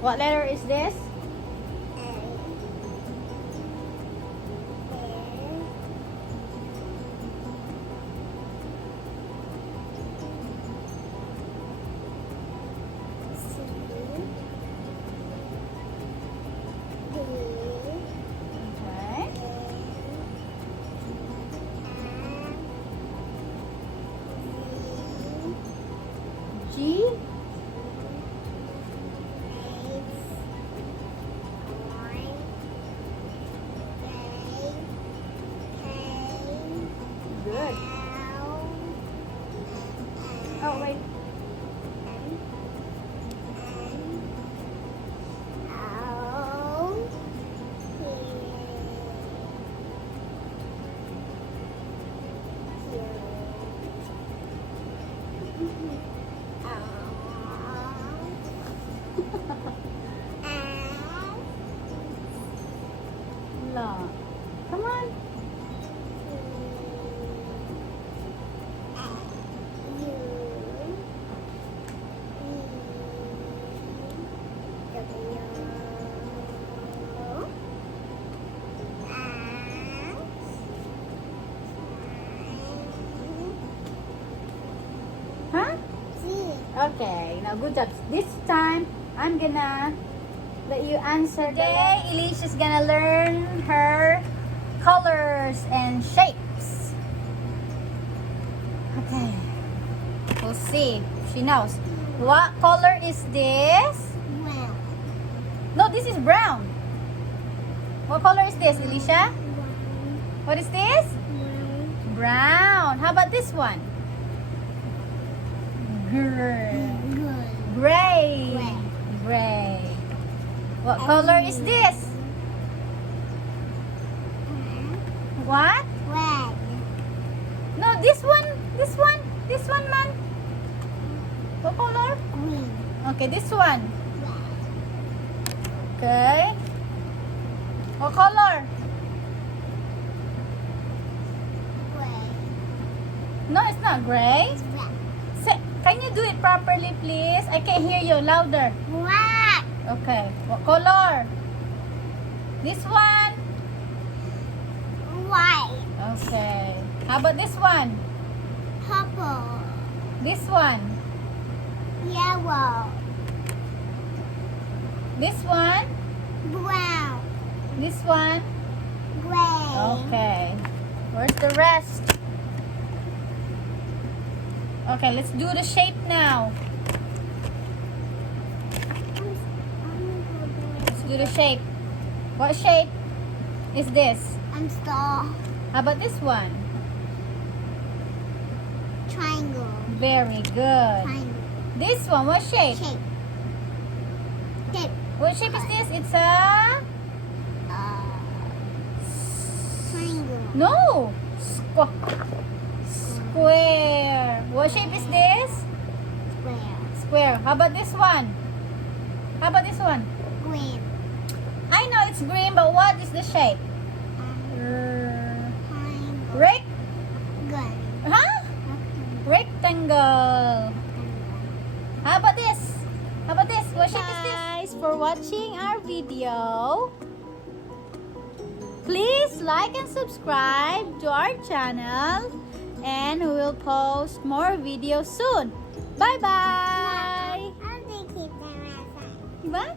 What letter is this? Okay. G. Good. Oh, wait. La. Come on. Huh? Okay, now good job. This time, I'm gonna let you answer. Today, Elisha's gonna learn her colors and shapes. Okay, we'll see. She knows. What color is this? Brown. No, this is brown. What color is this, Elisha? What is this? Brown. How about this one? Gray. Good. Gray. Gray. Gray. What color is this? What? Red. No, this one. This one. This one, man. What color? Green. Okay, this one. Red. Okay. What color? Gray. No, it's not gray. It's red. Can you do it properly, please? I can't hear you. Louder. Black. Okay. What color? This one. White. Okay. How about this one? Purple. This one. Yellow. This one. Brown. This one. Gray. Okay. Where's the rest? Okay, let's do the shape now. Let's do the shape. What shape is this? I'm star. How about this one? Triangle. Very good. Triangle. This one, what shape? Shape. Shape. What shape is this? It's a... Triangle. No! Square. What shape is this? Square. Square. How about this one? How about this one? Green. I know it's green, but what is the shape? Triangle. Rec... Good. Huh? Rectangle. How about this? How about this? What shape is this? Guys, for watching our video. Please like and subscribe to our channel. And we will post more videos soon. Bye-bye! I'll keep them outside. Diba?